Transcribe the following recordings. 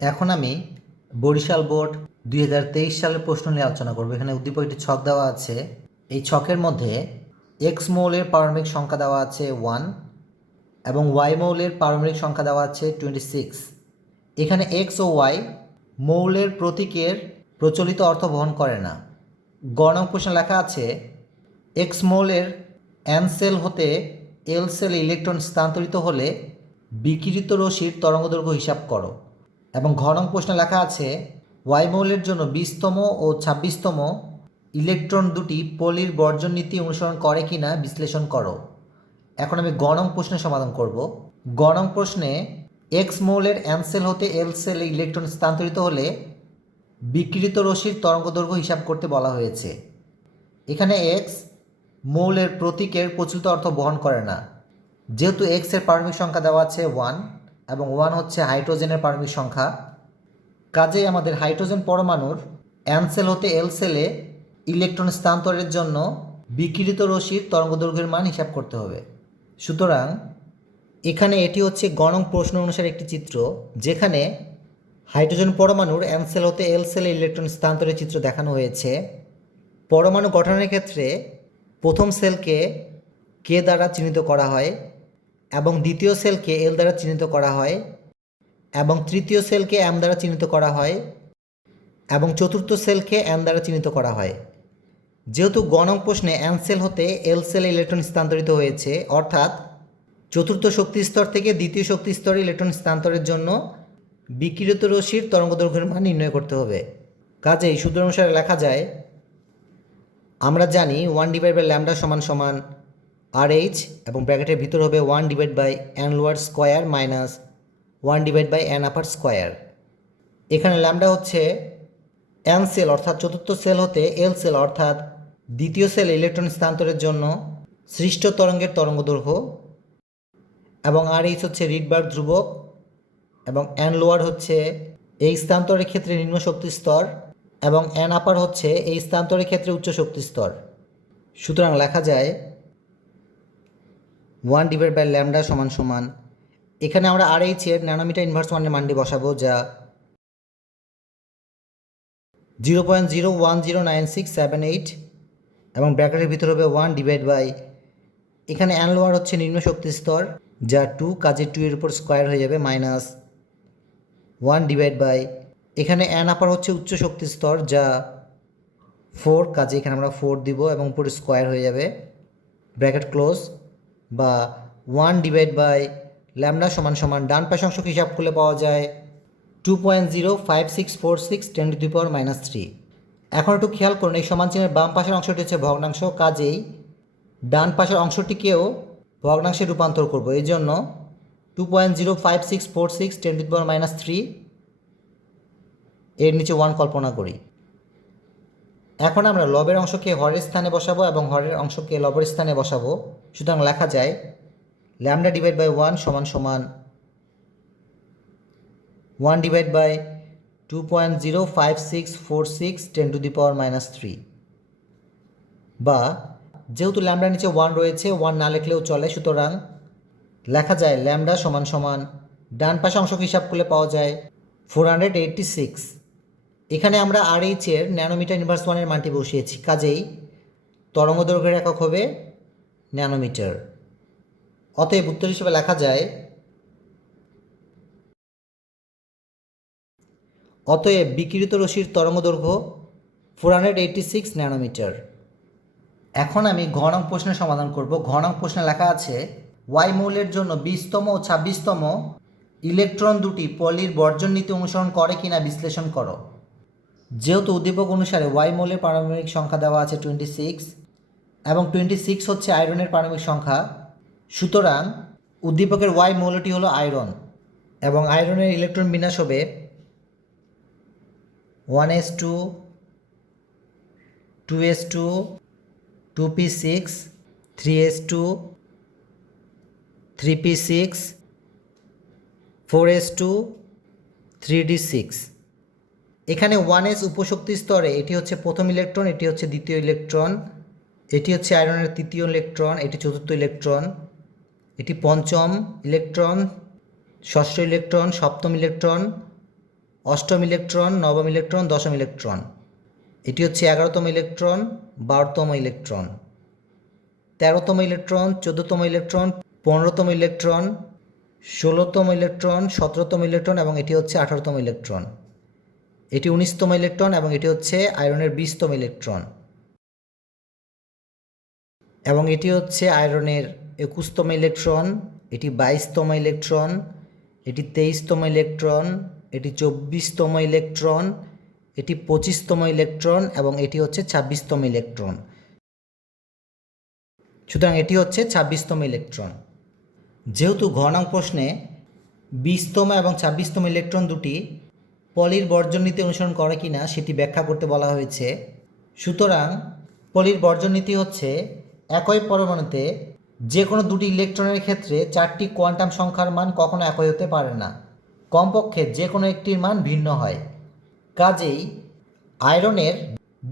এখন আমি বরিশাল বোর্ড 2023 সালের প্রশ্ন নিয়ে আলোচনা করব। এখানে উদ্দীপক একটি ছক দেওয়া আছে। এই ছকের মধ্যে এক্স মৌলের পারমাণবিক সংখ্যা দেওয়া আছে 1 এবং ওয়াই মৌলের পারমাণবিক সংখ্যা দেওয়া আছে 26। এখানে এক্স ও ওয়াই মৌলের প্রতীকের প্রচলিত অর্থ বহন করে না। গ নং প্রশ্নে লেখা আছে এক্স মৌলের এন সেল হতে এল সেলে ইলেকট্রন স্থানান্তরিত হলে বিকিরিত রশ্মির তরঙ্গদৈর্ঘ্য হিসাব করো। এবং ঘ নং প্রশ্নে লেখা আছে ওয়াই মৌলের জন্য 20তম ও 26তম ইলেকট্রন দুটি পলির বর্জন নীতি অনুসরণ করে কিনা বিশ্লেষণ করো। এখন আমি গ নং প্রশ্নের সমাধান করব। গ নং প্রশ্নে এক্স মৌলের এন সেল হতে এল সেলে ইলেকট্রন স্থানান্তরিত হলে বিকিরিত রশ্মির তরঙ্গদৈর্ঘ্য হিসাব করতে বলা হয়েছে। এখানে এক্স মৌলের প্রতীকের প্রচলিত অর্থ বহন করে না। যেহেতু এক্স এর পারমাণবিক সংখ্যা দেওয়া আছে 1 এবং 1 হচ্ছে হাইড্রোজেনের পারমাণবিক সংখ্যা, কাজেই আমাদের হাইড্রোজেন পরমাণুর এন সেল হতে এল সেলে ইলেকট্রন স্থানান্তরের জন্য বিকিরিত রশ্মির তরঙ্গদৈর্ঘ্যের মান হিসাব করতে হবে। সুতরাং এখানে এটি হচ্ছে গ নং প্রশ্ন অনুসারে একটি চিত্র, যেখানে হাইড্রোজেন পরমাণুর এন সেল হতে এল সেলে ইলেকট্রন স্থানান্তরের চিত্র দেখানো হয়েছে। পরমাণু গঠনের ক্ষেত্রে প্রথম সেলকে কে দ্বারা চিহ্নিত করা হয় এবং দ্বিতীয় সেলকে এল দ্বারা চিহ্নিত করা হয় এবং তৃতীয় সেলকে এম দ্বারা চিহ্নিত করা হয় এবং চতুর্থ সেলকে এন দ্বারা চিহ্নিত করা হয়। যেহেতু গ নং প্রশ্নে এন সেল হতে এল সেলে ইলেকট্রন স্থানান্তরিত হয়েছে, অর্থাৎ চতুর্থ শক্তি স্তর থেকে দ্বিতীয় শক্তি স্তরে ইলেকট্রন স্থানান্তরের জন্য বিকিরিত রশ্মির তরঙ্গদৈর্ঘ্যের মান নির্ণয় করতে হবে। কাজেই সূত্র অনুসারে লেখা যায়, আমরা জানি 1/λ সমান আর এইচ এবং ব্র্যাকেটের ভিতর হবে 1/n lower square minus 1/n আপার স্কোয়ার। এখানে ল্যামডা হচ্ছে এন সেল অর্থাৎ চতুর্থ সেল হতে এল সেল অর্থাৎ দ্বিতীয় সেল ইলেকট্রন স্থানান্তরের জন্য সৃষ্ট তরঙ্গের তরঙ্গদৈর্ঘ্য এবং আর এইচ হচ্ছে রিডবার্গ ধ্রুবক এবং এন লোয়ার হচ্ছে এই স্থানান্তরের ক্ষেত্রে নিম্ন শক্তি স্তর এবং এন আপার হচ্ছে এই স্থানান্তরের ক্ষেত্রে উচ্চ শক্তি স্তর। সুতরাং লেখা যায় 1/λ সমান এখানে আমরা আর এইচ এর ন্যানোমিটার ইনভার্স ওয়ানের মানটি বসাবো, যা 0.0109678 এবং ব্র্যাকেটের ভিতর হবে 1 এখানে এন লোয়ার হচ্ছে নিম্ন শক্তি স্তর, যা 2, কাজে 2 এর উপর স্কোয়ার হয়ে যাবে মাইনাস 1 এখানে এন আপার হচ্ছে উচ্চ শক্তি স্তর, যা 4, কাজে এখানে আমরা 4 দিব এবং উপরে স্কোয়ার হয়ে যাবে ব্র্যাকেট ক্লোজ, বা 1/λ সমান ডান পাশ অংশ হিসাব করলে পাওয়া যায় 2.05646 10⁻³ এখন একটু খেয়াল করুন, এই সমান চিহ্নের বাম পাশের অংশটি হচ্ছে ভগ্নাংশ, কাজেই ডান পাশের অংশটিকেও ভগ্নাংশে রূপান্তর করব। এই জন্য 2.05646 10⁻³ এর নিচে 1 কল্পনা করি। এখন আমরা লবের অংশকে হরের স্থানে বসাবো এবং হরের অংশকে লবের স্থানে বসাবো। সুতরাং লেখা যায় λ/1 সমান 1/2.05646 10⁻³ বা যেহেতু ল্যামডার নিচে 1 রয়েছে, 1 না লিখলেও চলে, সুতরাং লেখা যায় λ সমান ডান পাশে অংশকে হিসাব করলে পাওয়া যায় 486। এখানে আমরা আর এইচ এর ন্যানোমিটার ইনভার্স ওয়ানের মানটি বসিয়েছি, কাজেই তরঙ্গদৈর্ঘ্যের একক হবে ন্যানোমিটার। অতএব উত্তর হিসেবে লেখা যায় বিকিরিত রশ্মির তরঙ্গদৈর্ঘ্য 486 ন্যানোমিটার। এখন আমি ঘ নং প্রশ্নের সমাধান করব। ঘ নং প্রশ্নে লেখা আছে ওয়াই মৌলের জন্য 20তম ও 26তম ইলেকট্রন দুটি পলির বর্জন নীতি অনুসরণ করে কিনা বিশ্লেষণ করো। যেহেতু উদ্দীপক অনুসারে ওয়াই মৌলের পারমাণবিক সংখ্যা দেওয়া আছে 26 এবং 26 হচ্ছে আয়রনের পারমাণবিক সংখ্যা, সুতরাং উদ্দীপকের ওয়াই মৌলটি হলো আয়রন এবং আয়রনের ইলেকট্রন বিন্যাস হবে 1s2 2s2 2p6 3s2 3p6 4s2 3d6। এখানে 1s উপশক্তি স্তরে এটি হচ্ছে প্রথম ইলেকট্রন, এটি হচ্ছে দ্বিতীয় ইলেকট্রন, এটি হচ্ছে আয়রনের তৃতীয় ইলেকট্রন, এটি চতুর্থ ইলেকট্রন, এটি পঞ্চম ইলেকট্রন, ষষ্ঠ ইলেকট্রন, সপ্তম ইলেকট্রন, অষ্টম ইলেকট্রন, নবম ইলেকট্রন, দশম ইলেকট্রন। এটি হচ্ছে 11তম ইলেকট্রন, 12তম ইলেকট্রন, 13তম ইলেকট্রন, 14তম ইলেকট্রন, 15তম ইলেকট্রন, 16তম ইলেকট্রন, 17তম ইলেকট্রন এবং এটি হচ্ছে 18তম ইলেকট্রন। এটি 19তম ইলেকট্রন এবং এটি হচ্ছে আয়রনের 20তম ইলেকট্রন এবং এটি হচ্ছে আয়রনের 21তম ইলেকট্রন, এটি 22তম ইলেকট্রন, এটি 23তম ইলেকট্রন, এটি 24তম ইলেকট্রন, এটি 25তম ইলেকট্রন এবং এটি হচ্ছে 26তম ইলেকট্রন। সুতরাং এটি হচ্ছে 26তম ইলেকট্রন। যেহেতু ঘ নং প্রশ্নে 20তম এবং 26তম ইলেকট্রন দুটি পলির বর্জন নীতি অনুসরণ করে কিনা সেটি ব্যাখ্যা করতে বলা হয়েছে, সুতরাং পলির বর্জন নীতি হচ্ছে একই পরমাণুতে যে কোনো দুটি ইলেকট্রনের ক্ষেত্রে 4টি কোয়ান্টাম সংখ্যার মান কখনো একই হতে পারে না, কমপক্ষে যে কোনো একটির মান ভিন্ন হয়। কাজেই আয়রনের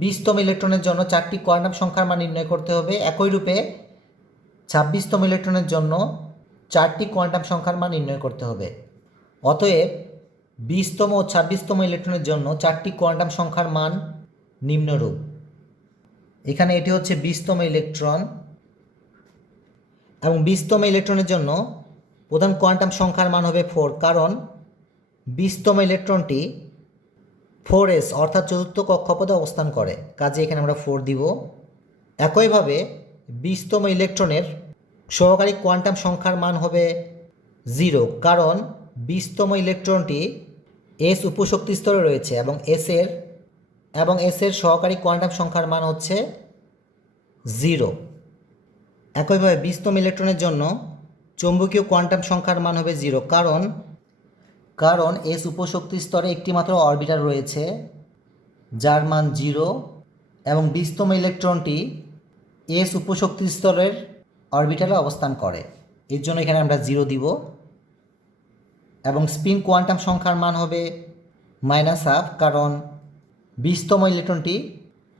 20তম ইলেকট্রনের জন্য 4টি কোয়ান্টাম সংখ্যার মান নির্ণয় করতে হবে, একই রূপে 26তম ইলেকট্রনের জন্য 4টি কোয়ান্টাম সংখ্যার মান নির্ণয় করতে হবে। অতএব 20তম ও 26তম ইলেকট্রনের জন্য 4টি কোয়ান্টাম সংখ্যার মান নিম্নরূপ। এখানে এটি হচ্ছে 20তম ইলেকট্রন এবং 20তম ইলেকট্রনের জন্য প্রধান কোয়ান্টাম সংখ্যার মান হবে 4, কারণ 20তম ইলেকট্রনটি 4s অর্থাৎ চতুর্থ কক্ষপথে অবস্থান করে, কাজে এখানে আমরা 4 দিব। একইভাবে 20তম ইলেকট্রনের সহকারী কোয়ান্টাম সংখ্যার মান হবে 0, কারণ 20তম ইলেকট্রনটি এস উপশক্তি স্তরে রয়েছে এবং এস এর সহকারী কোয়ান্টাম সংখ্যার মান হচ্ছে 0। একইভাবে 20তম ইলেকট্রনের জন্য চৌম্বকীয় কোয়ান্টাম সংখ্যার মান হবে 0, কারণ এস উপশক্তি স্তরে একটি মাত্র অরবিটাল রয়েছে যার মান 0 এবং 20তম ইলেকট্রনটি এস উপশক্তি স্তরের অরবিটালে অবস্থান করে, এর জন্য এখানে আমরা 0 দিব। এবং স্পিন কোয়ান্টাম সংখ্যার মান হবে -12, কারণ 20তম ইলেকট্রনটি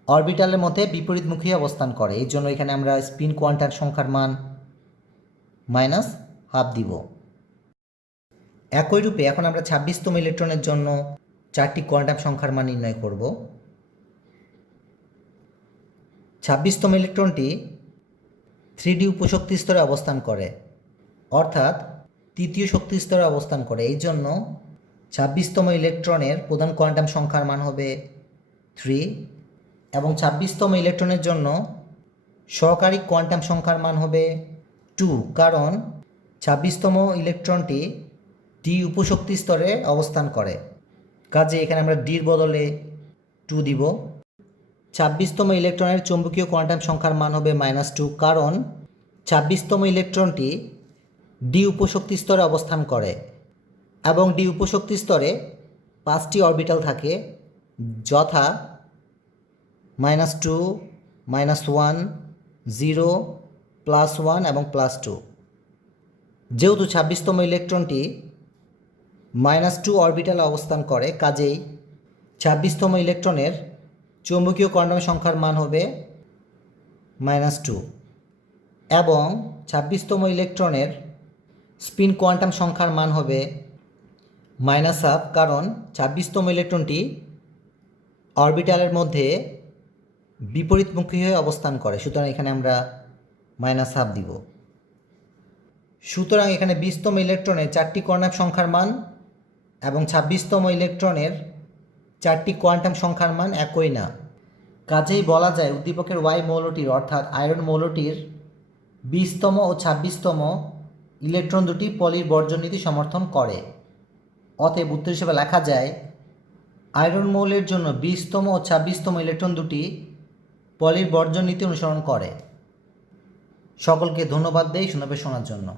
অরবিটালের মধ্যে বিপরীতমুখী অবস্থান করে, এই জন্য এখানে আমরা স্পিন কোয়ান্টাম সংখ্যার মান -12 দিব। একই রূপে এখন আমরা 26তম ইলেকট্রনের জন্য 4টি কোয়ান্টাম সংখ্যার মান নির্ণয় করব। 26তম ইলেকট্রনটি 3D উপশক্তি স্তরে অবস্থান করে, অর্থাৎ তৃতীয় শক্তি স্তরে অবস্থান করে, এই জন্য 26তম ইলেকট্রনের প্রধান কোয়ান্টাম সংখ্যার মান হবে 3 এবং 26তম ইলেকট্রনের জন্য সহকারী কোয়ান্টাম সংখ্যার মান হবে 2, কারণ 26তম ইলেকট্রনটি ডি উপশক্তি স্তরে অবস্থান করে, কাজে এখানে আমরা ডির বদলে 2 দিব। 26তম ইলেকট্রনের চৌম্বকীয় কোয়ান্টাম সংখ্যার মান হবে -2, কারণ 26তম ইলেকট্রনটি ডি উপশক্তি স্তরে অবস্থান করে এবং ডি উপশক্তি স্তরে 5টি অরবিটাল থাকে, যথা -2, -1, 0, +1 এবং +2। যেহেতু 26তম ইলেকট্রনটি -2 অরবিটালে অবস্থান করে, কাজেই 26তম ইলেকট্রনের চৌম্বকীয় কোয়ান্টাম সংখ্যার মান হবে -2 এবং 26তম ইলেকট্রনের স্পিন কোয়ান্টাম সংখ্যার মান হবে -12, কারণ 26তম ইলেকট্রনটি অরবিটালের মধ্যে বিপরীতমুখী হয়ে অবস্থান করে, সুতরাং এখানে আমরা -12 দিব। সুতরাং এখানে 20তম ইলেকট্রনের 4টি কোয়ান্টাম সংখ্যার মান এবং 26তম ইলেকট্রনের 4টি কোয়ান্টাম সংখ্যার মান একই না, কাজেই বলা যায় উদ্দীপকের ওয়াই মৌলটির অর্থাৎ আয়রন মৌলটির 20তম ও 26তম ইলেকট্রন দুটি পলির বর্জন নীতি সমর্থন করে। অতএব উত্তর হিসেবে লেখা যায় আয়রন মৌলের জন্য 20তম ও 26তম ইলেকট্রন দুটি পলির বর্জন নীতি অনুসরণ করে। সকলকে ধন্যবাদ দেই শোনার জন্য।